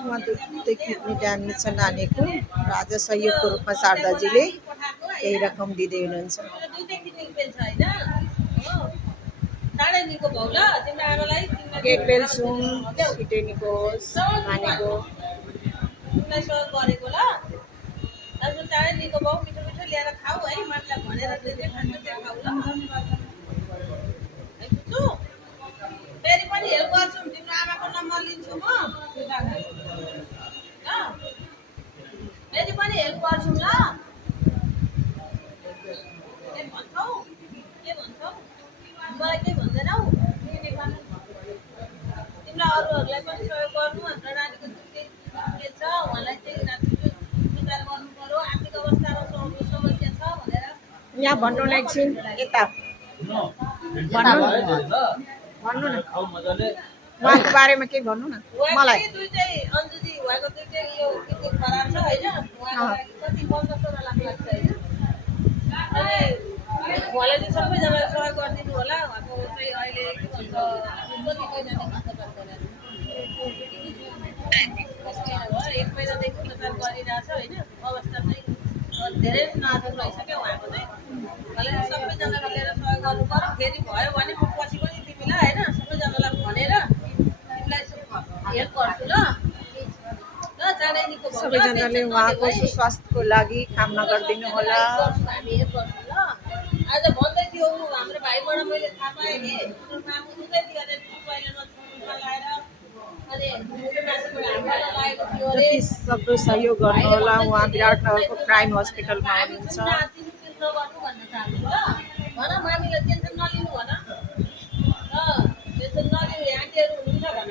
उहाँ दुधै किप्ने डान्ने छ नानीको र आज सहयोगको रूपमा शारदाजीले केही रकम दिँदै हुनुहुन्छ। केक बेल्छौँ, छिटै निकोस् नानीको। फेरि पनि हेल्प गर्छु तिम्रो आमाको नम्बर लिन्छु म ल फेरि पनि हेल्प गर्छु ल के भन्छौ मलाई के भन्दैनौ तिमीलाई अरूहरूलाई पनि सहयोग गर्नु हाम्रो नानीको के छ उहाँलाई चाहिँ राति विचार गर्नु पर्यो आर्थिक अवस्थामा समस्या छ भनेर यहाँ भन्नु न एकछिन यता भन्नु न उहाँको बारेमा केही भन्नु न मलाई। दुईटै अन्जुजी उहाँको दुईटै यो के खराब छ होइन उहाँको लागि कति 15-16 लाख लाग्छ होइन अनि उहाँलाई चाहिँ सबैजनाले सहयोग गरिदिनु होला उहाँको चाहिँ अहिले के भन्छ कति महिनाले खर्च गर्दैन 1 महिनादेखि प्रचार गरिरहेछ होइन अवस्था चाहिँ धेरै नाजुक भइसक्यो उहाँको चाहिँ उहाँले सबैजनाले मिलेर सहयोग गर्नु पर्यो फेरि भयो भने म पछि पनि तिमीलाई होइन सबैजनालाई भनेर तिमीलाई हेल्प गर्छु ल चाँडै निको भयो सबैजनाले उहाँको सुस्वास्थ्यको लागि कामना गरिदिनु होला। हामी हेल्प गर्छौँ ल आज भन्दै थियो हाम्रो भाइबाट मैले थाहा पाएँ कि मामु दुधै थियो अरे पहिला नछुटमा लाएर अनि मासुबाट हामीलाई लागेको थियो अरे जति सक्दो सहयोग गर्नु होला। उहाँ विराटनगरको प्राइम हस्पिटलमा हुनुहुन्छ। गर्नु भन्न चाहन्छु ल भन मामीलाई टेन्सन नलिनु भन टेन्सन नलिनु यहाँ केहरू हुनुहुन्छ भन